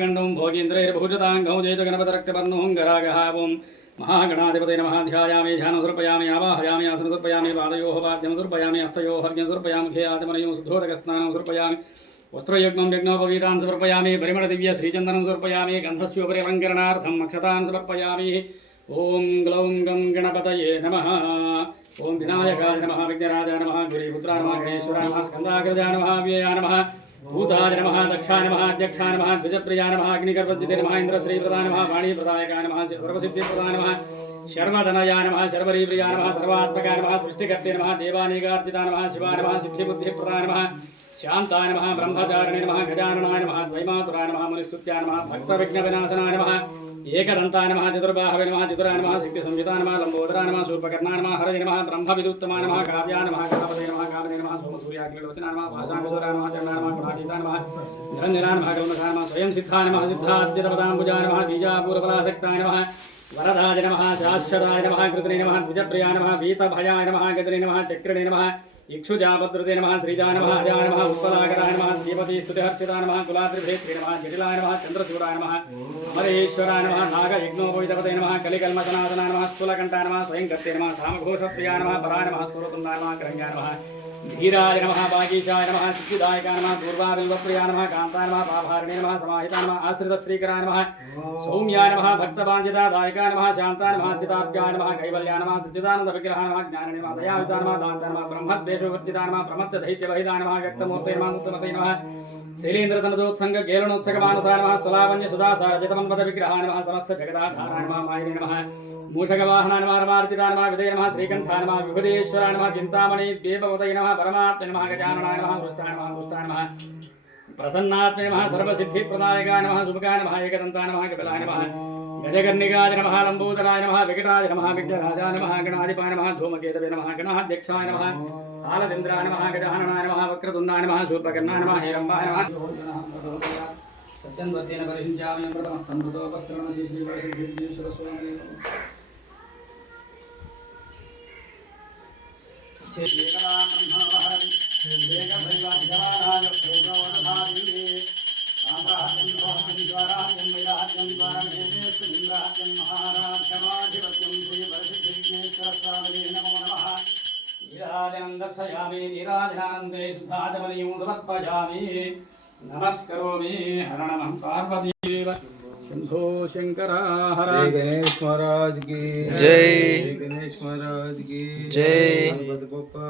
गण्डं भोगीन्द्रैर्भुजताङ्गौ जयजगणपतरक्तवर्णों गरागः ॐ महागणाधिपते नमः ध्यायामि ध्यानं समर्पयामि आवाहयामि आसनं समर्पयामि पादयोः पाद्यं समर्पयामि हस्तयोः हर्ग्यं समर्पयामि खे आचमनयोः शुद्धोदकस्नानं समर्पयामि वस्त्रयुग्मं यज्ञोपवीतान् समर्पयामि परिमळदिव्य श्रीचन्दनं समर्पयामि, गन्धस्योपरि अलङ्करणार्थम् अक्षतान् समर्पयामि। ॐ ग्लौं गं गणपतये नमः। ॐ विनायकाय नमः, विघ्नराजाय नमः, गुरीपुत्राय नमः गणेश्वराय नमः, स्कन्दाग्रजाय नमः व्ययाय नमः। भूताय नमः दक्षाय नमः अध्यक्षाय नमः द्विजप्रियाय नमः अग्निगर्भजिते नमः इन्द्रश्रीप्रदाय नमः वाणीप्रदायकाय नमः सर्वसिद्धिप्रदाय नमः शर्वधनयाय नमः शर्वरीप्रियाय नमः सर्वात्मकाय नमः सृष्टिकर्ते नमः देवानीकार्चिताय नमः शिवाय नमः सिद्धिबुद्धिप्रदाय नमः शान्ताय नमः, ब्रह्मचारिणे नमः गजाननाय नमः द्वैमातुराय नमः मुनिस्तुत्याय नमः भक्तविघ्नविनाशनाय नमः एकदन्ताय नमः, चतुर्बाहवे नमः चतुराय नमः सिद्धिसंहिताय नमः लम्बोदराय नमः शूर्पकर्णाय नमः हरये नमः ब्रह्मविदुत्तमाय नमः काव्याय नमः कामदे नमः। कामदे नमः सोमसूर्याग्निलोचनाय नमः भाषाङ्गसुराय नमः चरणाय नमः गुणातीताय नमः निरञ्जनाय नमः कल्मषाय नमः स्वयं सिद्धाय नमः सिद्धाद्यतपदाम्बुजाय नमः बीजापूरफलासक्ताय नमः वरदाय नमः शाश्वताय नमः कृतने नमः द्विजप्रियाय नमः वीतभयाय नमः गजने नमः चक्रिणे नमः इक्षुजापद्रुते नमः, श्रीजाय नमः हजाय नमः उत्पलाकराय नमः, श्रीपति स्तुतिहर्षिताय नमः कुलात्रिभेत्रे नमः जटिलाय नमः, चन्द्रचूडाय नमः अमरेश्वराय नमः, नागयज्ञोपवितपते नमः कलिकल्मशनाथनाय नमः, स्थूलकण्ठाय नमः स्वयंकर्ते नमः, सामघोषप्रियाय नमः, पराय नमः स्तुरतुण्डाय नमः करण्याय नमः, धीराय नमः वागीशाय नमः, सिद्धिदायकाय नमः पूर्वाबिल्वप्रियाय नमः, कान्ताय नमः, पाभारिणे नमः, समाहिताय नमः, आश्रितश्रीकराय नमः, सौम्याय नमः भक्तवाञ्छितादायकाय नमः, शान्ताय नमः चिताभ्याय नमः, कैवल्याय नमः, सच्चिदानन्दविग्रहाय नमः ज्ञानने नमः दान्ताय नमः ब्रह्मद्वेषवर्जिताय नमः प्रमत्तदैत्यवहिताय नमः व्यक्तमूर्ते नमः मुक्तमते नमः शैलेन्द्रतनदोत्सङ्ग केलनोत्सकमानसाय नमः सुलावन्य सुधासारजतमन्वद विग्रहाय नमः समस्त जगदाधाराय नमः मायिने नमः मूषकवाहनाय नमः रमार्चिताय नमः विदये नमः श्रीकण्ठाय नमः विभुदेश्वराय नमः चिन्तामणि प्रसन्नात्मे नमः सर्वसिद्धिप्रदायकाय नमः शुभकाय नमः एकदन्ताय नमः कपिलाय नमः गजकर्णिकाय नमः लम्बोदराय नमः विकटाय नमः विघ्नराजाय नमः गणाधिपाय नमः धूमकेतवे नमः गणाध्यक्षाय नमः आलदिन्द्राय नमः गजाननाय नमः वक्रतुण्डाय नमः शूर्पकर्णाय नमः हेरम्बाय नमः सत्यन्वतेन परिहिञ्चामि दर्शयामि नीराजनानन्दे शुद्धाचमनीं नमस्करोमि हर नमः पार्वतीदेव शम्भो शङ्कर हर गणेश महाराज की। जय। जय गणेश महाराज की जय। गणपति बप्पा